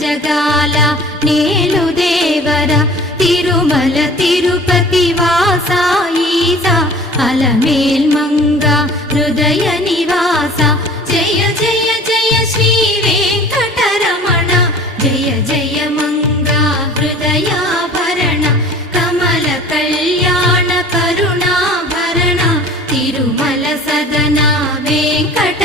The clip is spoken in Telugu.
జగాల నేలు దేవర తిరుమల తిరుపతి వాసా ఈసా అలమేల్ మంగ హృదయ నివాస జయ జయ జయ శ్రీ వెంకటరమణ జయ జయ మంగ హృదయాభరణ కమల కళ్యాణ కరుణాభరణ తిరుమల సదన వెంకట